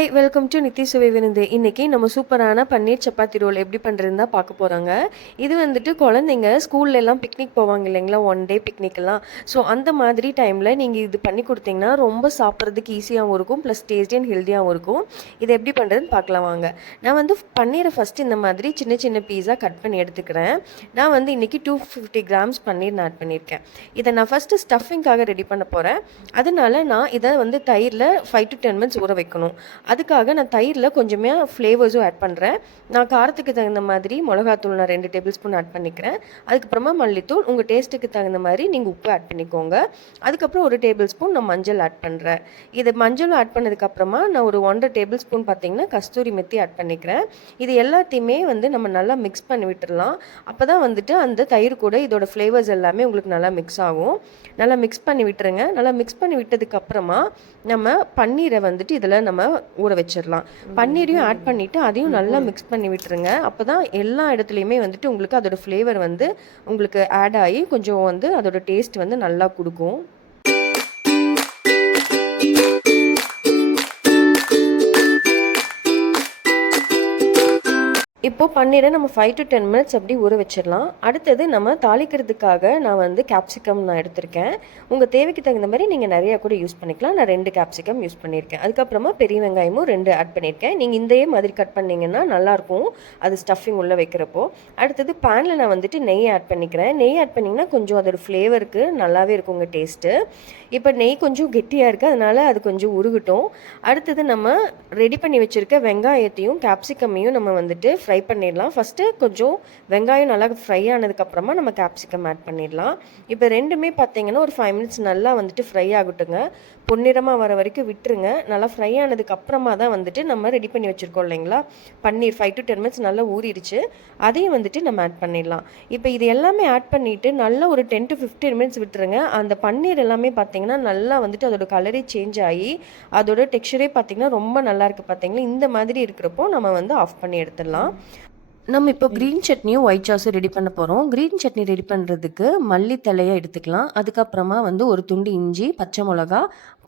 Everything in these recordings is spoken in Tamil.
ஹாய் வெல்கம் டு நித்தி சுவை விருந்து. இன்றைக்கி நம்ம சூப்பரான பன்னீர் சப்பாத்தி ரோல் எப்படி பண்ணுறதுன்னு தான் பார்க்க போகிறாங்க. இது வந்துட்டு குழந்தைங்க ஸ்கூல்லலாம் பிக்னிக் போவாங்க இல்லைங்களா, ஒன் டே பிக்னிக்கெல்லாம். ஸோ அந்த மாதிரி டைமில் நீங்கள் இது பண்ணி கொடுத்தீங்கன்னா ரொம்ப சாப்பிட்றதுக்கு ஈஸியாகவும் இருக்கும், ப்ளஸ் டேஸ்டி அண்ட் ஹெல்த்தியாகவும் இருக்கும். இது எப்படி பண்ணுறதுன்னு பார்க்கலாம் வாங்க. நான் வந்து பன்னீரை ஃபஸ்ட்டு இந்த மாதிரி சின்ன சின்ன பீஸாக கட் பண்ணி எடுத்துக்கிறேன். நான் வந்து இன்றைக்கி 250 கிராம்ஸ் பன்னீர் நான் ஆட் பண்ணியிருக்கேன். இதை நான் ஃபஸ்ட்டு ஸ்டஃபிங்காக ரெடி பண்ண போகிறேன். அதனால நான் இதை வந்து தயிரில் 5 to 10 minutes ஊற வைக்கணும். அதுக்காக நான் தயிரில் கொஞ்சமே ஃப்ளேவர்ஸும் ஆட் பண்ணுறேன். நான் காரத்துக்கு தகுந்த மாதிரி மிளகாத்தூள் நான் 2 டேபிள் ஸ்பூன் ஆட் பண்ணிக்கிறேன். அதுக்கப்புறமா மல்லித்தூள், உங்கள் டேஸ்ட்டுக்கு தகுந்த மாதிரி நீங்கள் உப்பு ஆட் பண்ணிக்கோங்க. அதுக்கப்புறம் 1 டேபிள் ஸ்பூன் நான் மஞ்சள் ஆட் பண்ணுறேன். இது மஞ்சளும் ஆட் பண்ணதுக்கப்புறமா நான் ஒரு 1.5 டேபிள் ஸ்பூன் பார்த்திங்கன்னா கஸ்தூரி மெத்தி ஆட் பண்ணிக்கிறேன். இது எல்லாத்தையுமே வந்து நம்ம நல்லா மிக்ஸ் பண்ணி விட்டுடலாம். அப்போ தான் வந்துட்டு அந்த தயிர் கூட இதோட ஃப்ளேவர்ஸ் எல்லாமே உங்களுக்கு நல்லா மிக்ஸ் ஆகும். நல்லா மிக்ஸ் பண்ணி விட்டுருங்க. நல்லா மிக்ஸ் பண்ணி விட்டதுக்கப்புறமா நம்ம பன்னீரை வந்துட்டு இதில் நம்ம ஊற வச்சிடலாம். பன்னீரையும் ஆட் பண்ணிவிட்டு அதையும் நல்லா மிக்ஸ் பண்ணி விட்டுருங்க. அப்போ தான் எல்லா இடத்துலையுமே வந்துட்டு உங்களுக்கு அதோட ஃப்ளேவர் வந்து உங்களுக்கு ஆட் ஆகி கொஞ்சம் வந்து அதோட டேஸ்ட் வந்து நல்லா கொடுக்கும். இப்போது பன்னீரை நம்ம 5 to 10 minutes அப்படி ஊற வச்சிடலாம். அடுத்தது நம்ம தாளிக்கிறதுக்காக நான் வந்து கேப்சிகம் நான் எடுத்திருக்கேன். உங்கள் தேவைக்கு தகுந்த மாதிரி நீங்கள் நிறையா கூட யூஸ் பண்ணிக்கலாம். நான் 2 கேப்சிகம் யூஸ் பண்ணியிருக்கேன். அதுக்கப்புறமா பெரிய வெங்காயமும் 2 ஆட் பண்ணியிருக்கேன். நீங்கள் இதே மாதிரி கட் பண்ணிங்கன்னா நல்லாயிருக்கும் அது ஸ்டஃபிங் உள்ளே வைக்கிறப்போ. அடுத்தது பேனில் நான் வந்துட்டு நெய் ஆட் பண்ணிக்கிறேன். நெய் ஆட் பண்ணிங்கன்னா கொஞ்சம் அதோட ஃப்ளேவருக்கு நல்லாவே இருக்கும் உங்கள் டேஸ்ட்டு. இப்போ நெய் கொஞ்சம் கெட்டியாக இருக்குது, அதனால் அது கொஞ்சம் உருகட்டும். அடுத்தது நம்ம ரெடி பண்ணி வச்சுருக்க வெங்காயத்தையும் கேப்சிகமையும் நம்ம வந்துட்டு ஃப்ரை பண்ணிடலாம். ஃபஸ்ட்டு கொஞ்சம் வெங்காயம் நல்லா ஃப்ரை ஆனதுக்கப்புறமா நம்ம கேப்சிகம் ஆட் பண்ணிடலாம். இப்போ ரெண்டுமே பார்த்தீங்கன்னா ஒரு 5 minutes நல்லா வந்துட்டு ஃப்ரை ஆகட்டுங்க. பொன்னிறமாக வர வரைக்கும் விட்டுருங்க. நல்லா ஃப்ரை ஆனதுக்கப்புறமா தான் வந்துட்டு நம்ம ரெடி பண்ணி வச்சுருக்கோம் இல்லைங்களா பன்னீர், 5 to 10 minutes நல்லா ஊறிடுச்சு. அதையும் வந்துட்டு நம்ம ஆட் பண்ணிடலாம். இப்போ இது எல்லாமே ஆட் பண்ணிவிட்டு நல்லா ஒரு 10 to 15 minutes விட்டுருங்க. அந்த பன்னீர் எல்லாமே பார்த்தீங்கன்னா நல்லா வந்துட்டு அதோட கலரே சேஞ்ச் ஆகி அதோட டெக்ஸ்சரே பார்த்தீங்கன்னா ரொம்ப நல்லா இருக்குது. பார்த்தீங்கன்னா இந்த மாதிரி இருக்கிறப்போ நம்ம வந்து ஆஃப் பண்ணி எடுத்துடலாம். நம்ம இப்போ க்ரீன் சட்னியும் ஒயிட் சாஸும் ரெடி பண்ண போகிறோம். க்ரீன் சட்னி ரெடி பண்ணுறதுக்கு மல்லித்தலையை எடுத்துக்கலாம். அதுக்கப்புறமா வந்து ஒரு துண்டு இஞ்சி, பச்சை மிளகா,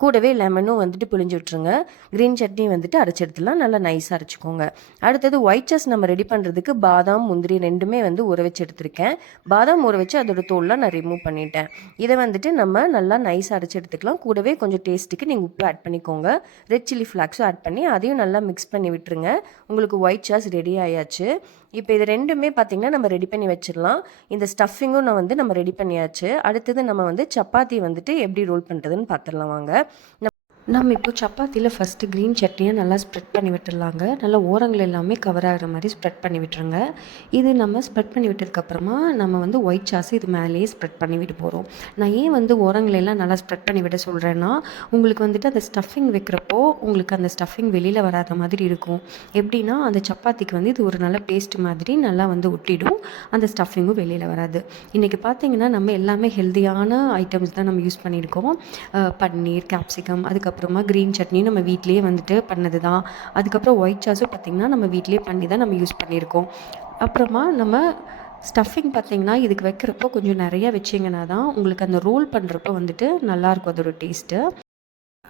கூடவே லெமனும் வந்துட்டு பிழிஞ்சு விட்ருங்க. க்ரீன் சட்னி வந்துட்டு அரைச்சி எடுத்துலாம், நல்லா நைஸாக அரைச்சிக்கோங்க. அடுத்தது ஒயிட் சாஸ் நம்ம ரெடி பண்ணுறதுக்கு பாதாம், முந்திரி ரெண்டுமே வந்து ஊற வச்சு எடுத்துருக்கேன். பாதாம் ஊற வச்சு அதோட தோல்லாம் நான் ரிமூவ் பண்ணிட்டேன். இதை வந்துட்டு நம்ம நல்லா நைஸாக அரைச்சி எடுத்துக்கலாம். கூடவே கொஞ்சம் டேஸ்ட்டுக்கு நீங்கள் உப்பு ஆட் பண்ணிக்கோங்க. ரெட் சில்லி ஃப்ளாக்ஸும் ஆட் பண்ணி அதையும் நல்லா மிக்ஸ் பண்ணி விட்டுருங்க. உங்களுக்கு ஒயிட் சாஸ் ரெடி ஆயாச்சு. இப்போ இது ரெண்டுமே பார்த்திங்கன்னா நம்ம ரெடி பண்ணி வச்சிடலாம். இந்த ஸ்டஃபிங்கும் நான் நம்ம ரெடி பண்ணியாச்சு. அடுத்தது நம்ம வந்து சப்பாத்தி வந்துட்டு எப்படி ரோல் பண்ணுறதுன்னு பார்த்துடலாம் வாங்க. நம்ம இப்போ சப்பாத்தியில் ஃபஸ்ட்டு க்ரீன் சட்னியை நல்லா ஸ்ப்ரெட் பண்ணி விட்டுடலாங்க. நல்லா ஓரங்கள் எல்லாமே கவர் ஆகிற மாதிரி ஸ்ப்ரெட் பண்ணி விட்டுருங்க. இது நம்ம ஸ்ப்ரெட் பண்ணி விட்டதுக்கப்புறமா நம்ம வந்து ஒயிட் சாஸ் இது மேலேயே ஸ்ப்ரெட் பண்ணி விட்டு போகிறோம். நான் ஏன் வந்து ஓரங்களெல்லாம் நல்லா ஸ்ப்ரெட் பண்ணி விட சொல்கிறேன்னா, உங்களுக்கு வந்துட்டு அந்த ஸ்டஃபிங் வைக்கிறப்போ உங்களுக்கு அந்த ஸ்டஃபிங் வெளியில் வராத மாதிரி இருக்கும். எப்படின்னா அந்த சப்பாத்திக்கு வந்து இது ஒரு நல்ல பேஸ்ட் மாதிரி நல்லா வந்து ஒட்டிடும். அந்த ஸ்டஃபிங்கும் வெளியில் வராது. இன்றைக்கி பார்த்திங்கன்னா நம்ம எல்லாமே ஹெல்த்தியான ஐட்டம்ஸ் தான் நம்ம யூஸ் பண்ணியிருக்கோம். பன்னீர், கேப்சிகம், அதுக்கப்புறமா க்ரீன் சட்னி நம்ம வீட்லேயே வந்துட்டு பண்ணது தான். அதுக்கப்புறம் ஒயிட் சாஸும் பார்த்திங்கன்னா நம்ம வீட்லேயே பண்ணி தான் நம்ம யூஸ் பண்ணியிருக்கோம். அப்புறமா நம்ம ஸ்டஃபிங் பார்த்திங்கன்னா இதுக்கு வைக்கிறப்போ கொஞ்சம் நிறையா வச்சிங்கன்னா தான் உங்களுக்கு அந்த ரோல் பண்ணுறப்போ வந்துட்டு நல்லாயிருக்கும் அதோட டேஸ்ட்டு.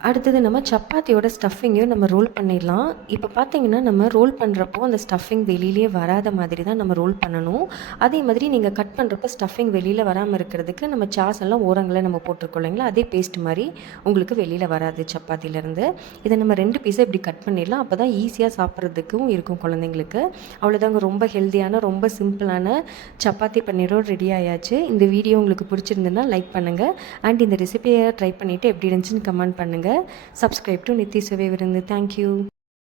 அடுத்தது நம்ம சப்பாத்தியோட ஸ்டஃபிங்கையும் நம்ம ரோல் பண்ணிடலாம். இப்போ பார்த்திங்கன்னா நம்ம ரோல் பண்ணுறப்போ அந்த ஸ்டஃபிங் வெளியிலே வராத மாதிரி தான் நம்ம ரோல் பண்ணணும். அதே மாதிரி நீங்கள் கட் பண்ணுறப்போ ஸ்டஃபிங் வெளியில் வராமல் இருக்கிறதுக்கு நம்ம சாஸ் எல்லாம் ஓரங்களை நம்ம போட்டிருக்கோம் இல்லைங்களா, அதே பேஸ்ட் மாதிரி உங்களுக்கு வெளியில் வராது சப்பாத்திலேருந்து. இதை நம்ம 2 பீஸை இப்படி கட் பண்ணிடலாம். அப்போ தான் ஈஸியாக சாப்பிட்றதுக்கும் இருக்கும் குழந்தைங்களுக்கு. அவ்வளோதாங்க, ரொம்ப ஹெல்த்தியான ரொம்ப சிம்பிளான சப்பாத்தி பன்னீரோடு ரெடி ஆயாச்சு. இந்த வீடியோ உங்களுக்கு பிடிச்சிருந்துன்னா லைக் பண்ணுங்கள். அண்ட் இந்த ரெசிபியை ட்ரை பண்ணிவிட்டு எப்படி இருந்துச்சுன்னு கமெண்ட் பண்ணுங்கள். Subscribe to Niti Suve Virundu. Thank you.